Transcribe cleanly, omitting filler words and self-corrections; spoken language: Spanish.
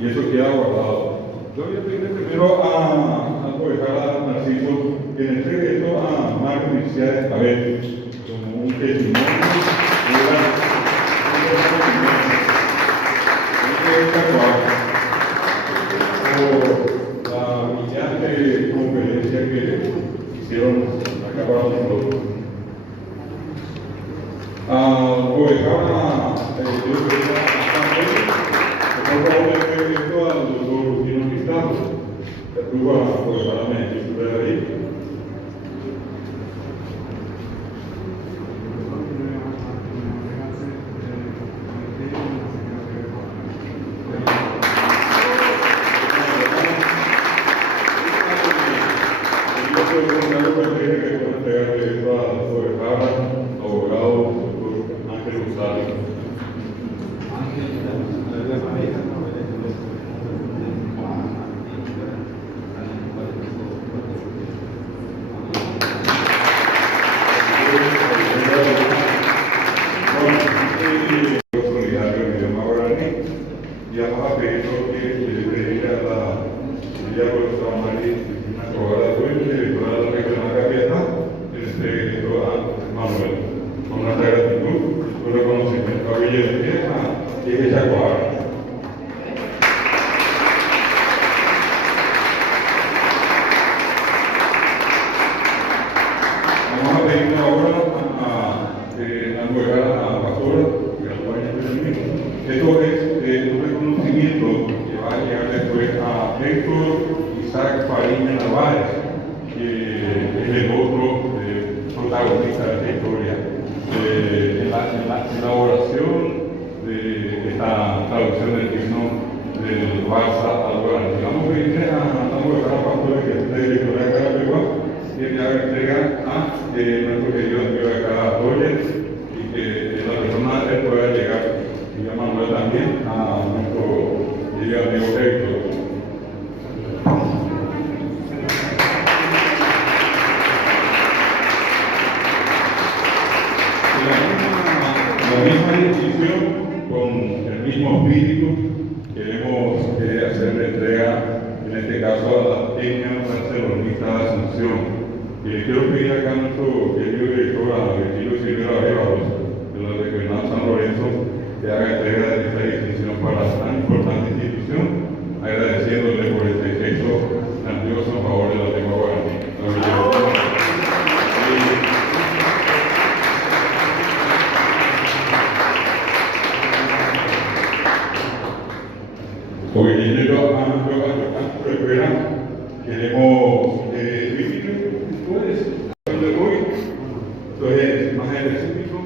Y eso queda guardado. Yo voy a pedirle primero a Guadalajara, Narciso, que le entregue esto a Marco Inicial, a ver, como un testimonio. Por la brillante conferencia que hicieron acá para nosotros. Guadalajara, yo por favor, le pregunto al doctor Rufino Cristado, que actúa por el Parlamento de ahí. Y vamos a pedir que le pedir a la Villa Bolsa María, una probada de Puente, directora de la regional Gavieta, que le entregue esto a Manuel, con una gratitud, un reconocimiento a Villa y a Jaguar. Vamos a pedir ahora a lugar a la pastora, que la dueña del mismo. Esto es un reconocimiento que va a llegar después a Héctor Isaac Fariña Narváez, que es el otro protagonista de esta historia, en la elaboración de esta traducción del himno del Barça al Guaraní. Vamos a pedirle a la pastora que es directora de Carapegua, que le haga entrega a nuestro querido amigo de cada Roger y que la persona pueda llegar, y a Manuel también, a nuestro querido amigo Héctor. La misma decisión, con el mismo espíritu, queremos hacerle entrega, en este caso a la pequeña barcelonista de Asunción. Quiero pedir acá a nuestro querido director, a Virgilio Silvera Arevalos, de la Regional San Lorenzo, que haga entrega de esta distinción para tan importante institución, agradeciéndole por este gesto grandioso en favor de la lengua guaraní. Porque yendo a nuestro escuela, queremos entonces, más específico.